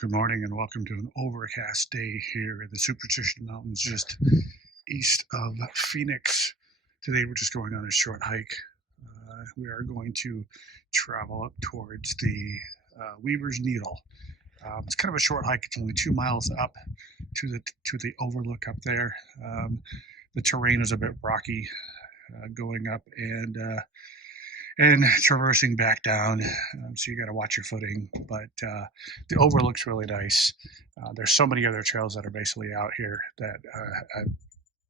Good morning and welcome to an overcast day here in the Superstition Mountains just east of Phoenix. Today we're just going on a short hike. We are going to travel up towards the Weaver's Needle. It's kind of a short hike. It's only 2 miles up to the overlook up there. The terrain is a bit rocky going up and traversing back down, so you got to watch your footing. But the overlook's really nice. There's so many other trails that are basically out here that I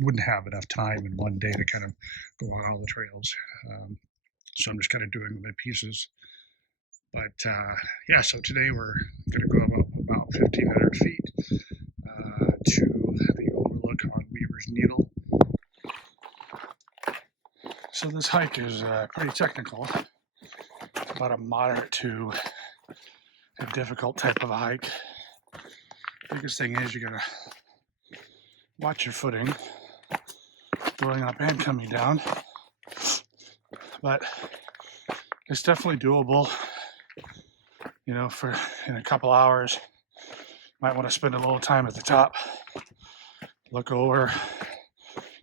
wouldn't have enough time in one day to kind of go on all the trails. So I'm just kind of doing them in pieces. But yeah, so today we're going to go about 1,500 feet to the overlook on Weaver's Needle. So this hike is pretty technical. It's about a moderate to a difficult type of a hike. Biggest thing is you gotta watch your footing, going up and coming down. But it's definitely doable. You know, in a couple hours, might want to spend a little time at the top, look over,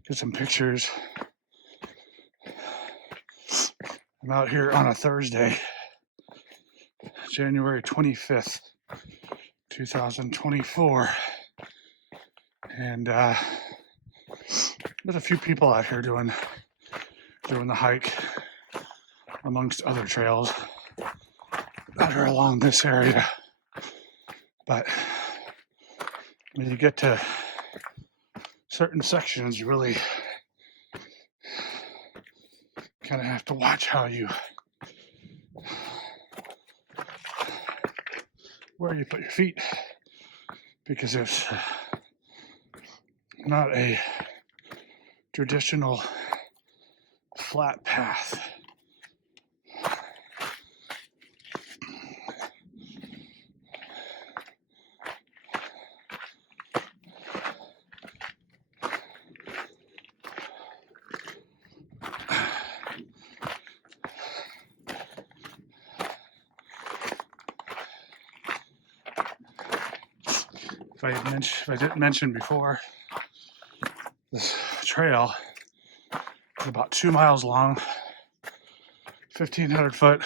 get some pictures. I'm out here on a Thursday, January 25th, 2024. And there's a few people out here doing the hike, amongst other trails that are along this area. But when you get to certain sections, you really kind of have to watch where you put your feet, because it's not a traditional flat path. If I didn't mention before, this trail is about 2 miles long, 1,500 foot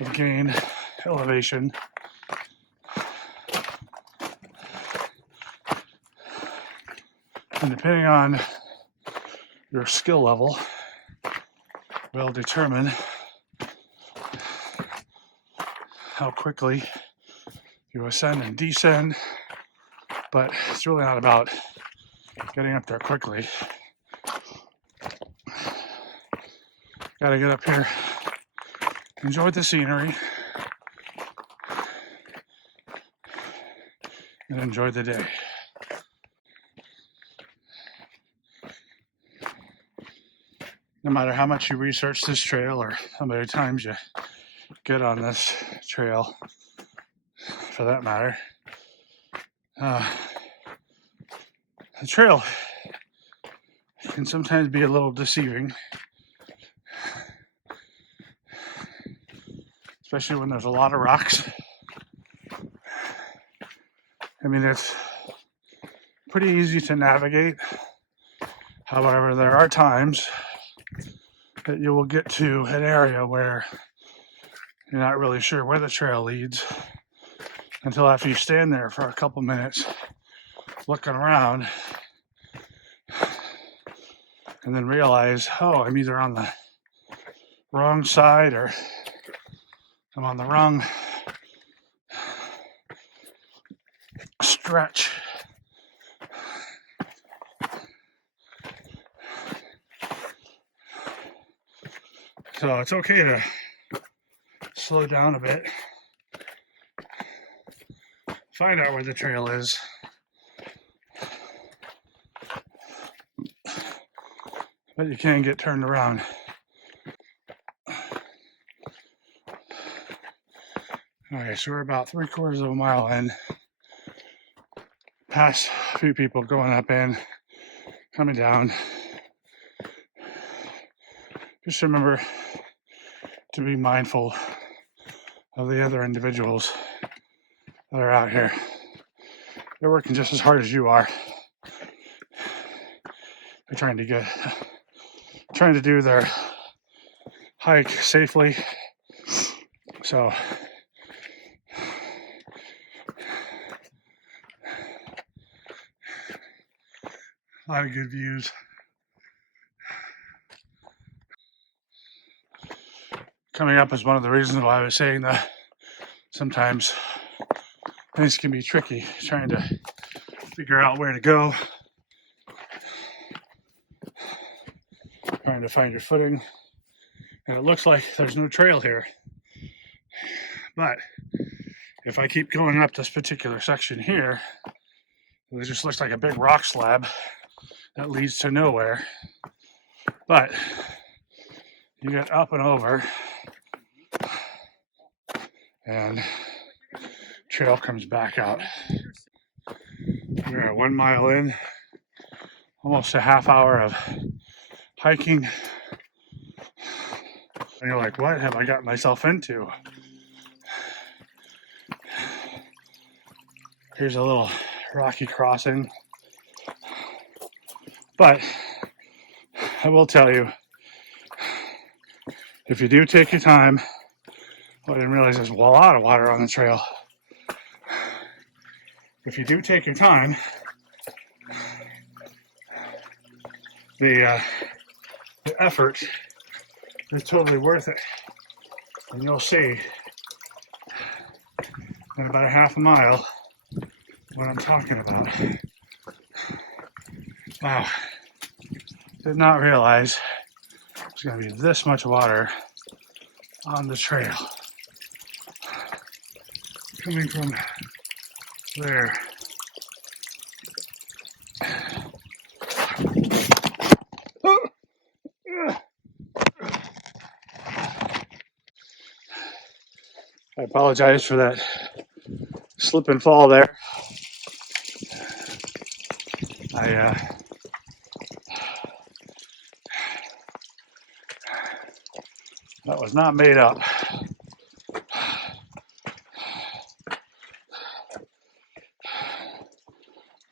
of gain elevation. And depending on your skill level, will determine how quickly you ascend and descend. But it's really not about getting up there quickly. Gotta get up here, enjoy the scenery, and enjoy the day. No matter how much you research this trail or how many times you get on this trail, for that matter, the trail can sometimes be a little deceiving, especially when there's a lot of rocks. I mean, it's pretty easy to navigate. However, there are times that you will get to an area where you're not really sure where the trail leads until after you stand there for a couple minutes looking around and then realize, oh, I'm either on the wrong side or I'm on the wrong stretch. So it's okay to slow down a bit, find out where the trail is, but you can get turned around. Okay, so we're about 3/4 of a mile in, past a few people going up and coming down. Just remember to be mindful of the other individuals that are out here. They're working just as hard as you are. They're trying to do their hike safely. So a lot of good views. Coming up is one of the reasons why I was saying that sometimes things can be tricky, trying to figure out where to go, trying to find your footing. And it looks like there's no trail here. But if I keep going up this particular section here, it just looks like a big rock slab that leads to nowhere. But you get up and over, and trail comes back out. We're 1 mile in, almost a half hour of hiking. And you're like, what have I got myself into? Here's a little rocky crossing. But I will tell you, if you do take your time, I didn't realize there's a lot of water on the trail. If you do take your time, the effort is totally worth it. And you'll see in about a half a mile what I'm talking about. Wow. Did not realize there's going to be this much water on the trail. Coming from there. I apologize for that slip and fall there. That was not made up.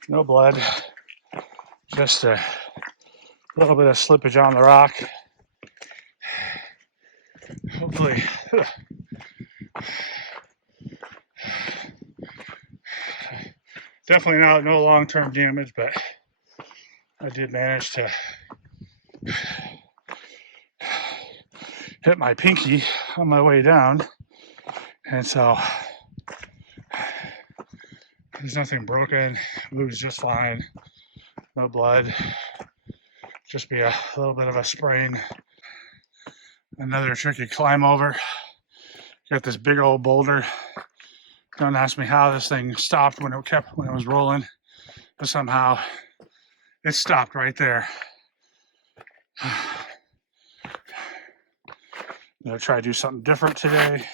No blood, just a little bit of slippage on the rock. Hopefully, definitely no long-term damage, but I did manage to hit my pinky on my way down, and so there's nothing broken. Moves just fine. No blood. Just be a little bit of a sprain. Another tricky climb over. Got this big old boulder. Don't ask me how this thing stopped when it was rolling, but somehow it stopped right there. I'm gonna try to do something different today.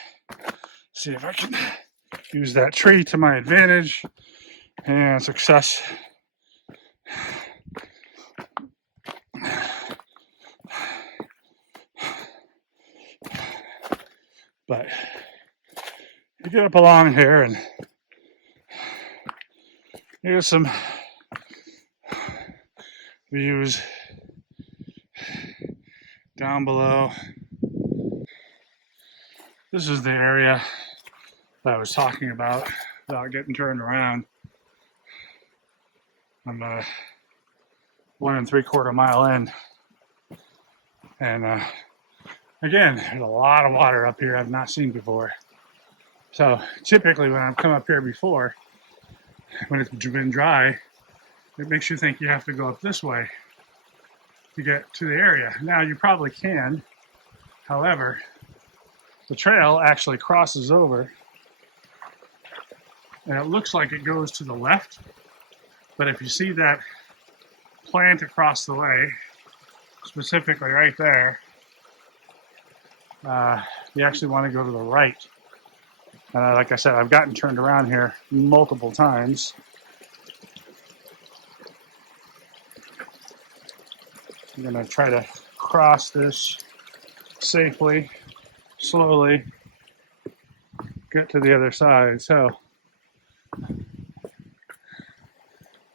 See if I can use that tree to my advantage. And success. But you get up along here and here's some views down below. This is the area that I was talking about getting turned around. I'm 1 3/4 mile in, and again, there's a lot of water up here I've not seen before. So typically when I've come up here before, when it's been dry, it makes you think you have to go up this way to get to the area. Now you probably can, however, the trail actually crosses over, and it looks like it goes to the left, but if you see that plant across the way, specifically right there, you actually want to go to the right. Like I said, I've gotten turned around here multiple times. I'm going to try to cross this safely, slowly, get to the other side. So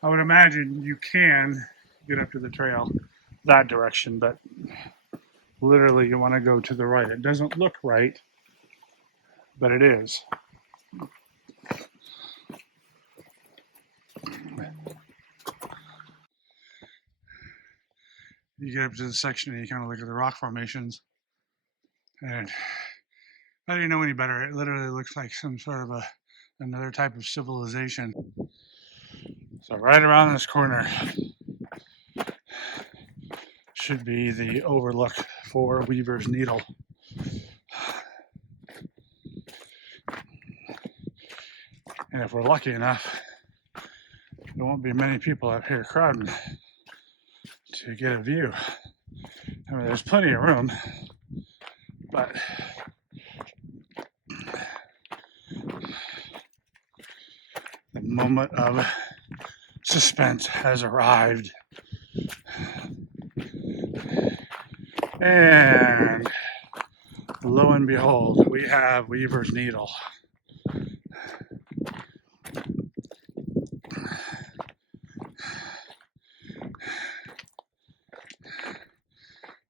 I would imagine you can get up to the trail that direction, but literally you want to go to the right. It doesn't look right, but it is. You get up to the section and you kind of look at the rock formations, and I didn't know any better. It literally looks like some sort of another type of civilization. So right around this corner should be the overlook for Weaver's Needle. And if we're lucky enough, there won't be many people up here crowding to get a view. I mean, there's plenty of room, but the moment of suspense has arrived. And lo and behold, we have Weaver's Needle.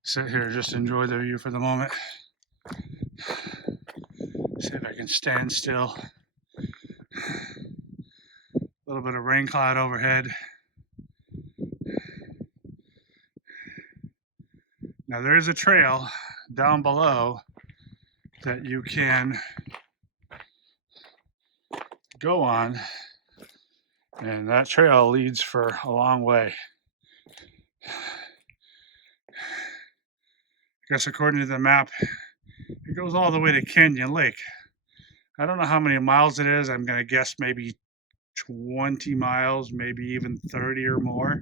Sit here, just enjoy the view for the moment. See if I can stand still. A little bit of rain cloud overhead. Now there is a trail down below that you can go on, and that trail leads for a long way. I guess according to the map, it goes all the way to Canyon Lake. I don't know how many miles it is. I'm going to guess maybe 20 miles, maybe even 30 or more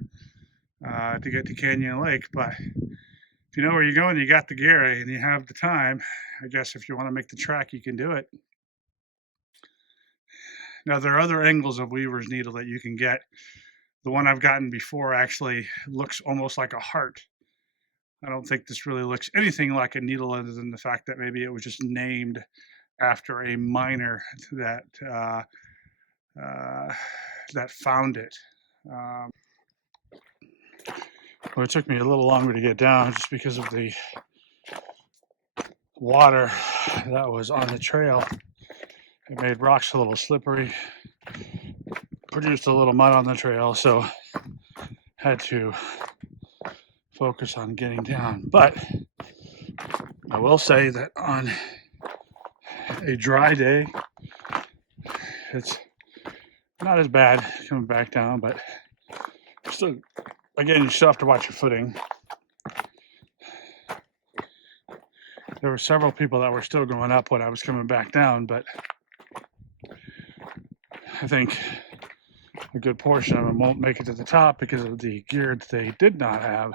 to get to Canyon Lake. But if you know where you're going, you got the gear and you have the time, I guess if you want to make the track, you can do it. Now, there are other angles of Weaver's Needle that you can get. The one I've gotten before actually looks almost like a heart. I don't think this really looks anything like a needle other than the fact that maybe it was just named after a miner that found it. Well, it took me a little longer to get down just because of the water that was on the trail. It made rocks a little slippery, produced a little mud on the trail, so had to focus on getting down. But I will say that on a dry day, it's not as bad coming back down, but still, again, you still have to watch your footing. There were several people that were still going up when I was coming back down, but I think a good portion of them won't make it to the top because of the gear that they did not have.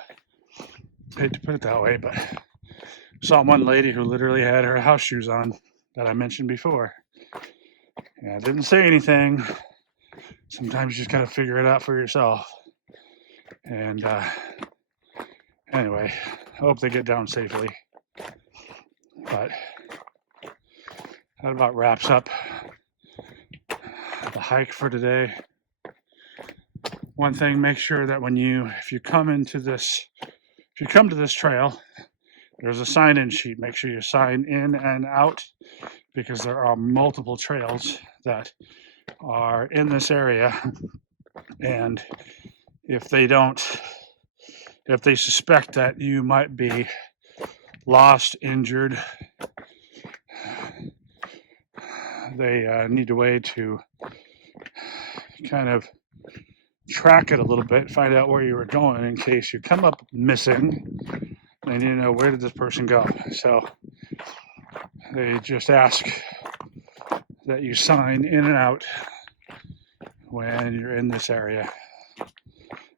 I hate to put it that way, but I saw one lady who literally had her house shoes on that I mentioned before. And I didn't say anything. Sometimes you just gotta figure it out for yourself. And anyway, I hope they get down safely. But that about wraps up the hike for today. One thing, make sure that if you come to this trail, there's a sign-in sheet. Make sure you sign in and out because there are multiple trails that are in this area. And if they suspect that you might be lost, injured, they need a way to kind of track it a little bit, find out where you were going in case you come up missing. They need to know, where did this person go? So they just ask that you sign in and out when you're in this area.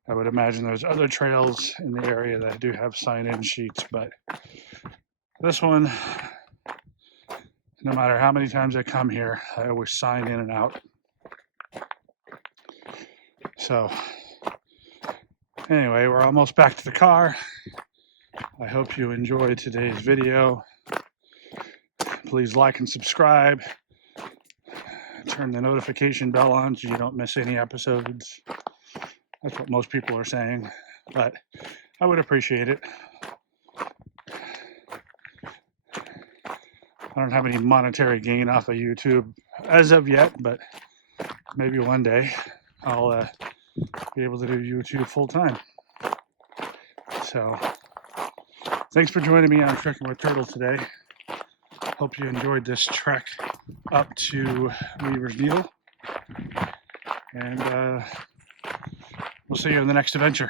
I would imagine there's other trails in the area that do have sign-in sheets, but this one, no matter how many times I come here, I always sign in and out. So anyway, we're almost back to the car. I hope you enjoyed today's video. Please like and subscribe. Turn the notification bell on so you don't miss any episodes. That's what most people are saying, but I would appreciate it. I don't have any monetary gain off of YouTube as of yet, but maybe one day I'll be able to do YouTube full time. So thanks for joining me on Trekking with Turtle today. Hope you enjoyed this trek up to Weaver's Needle, and we'll see you in the next adventure.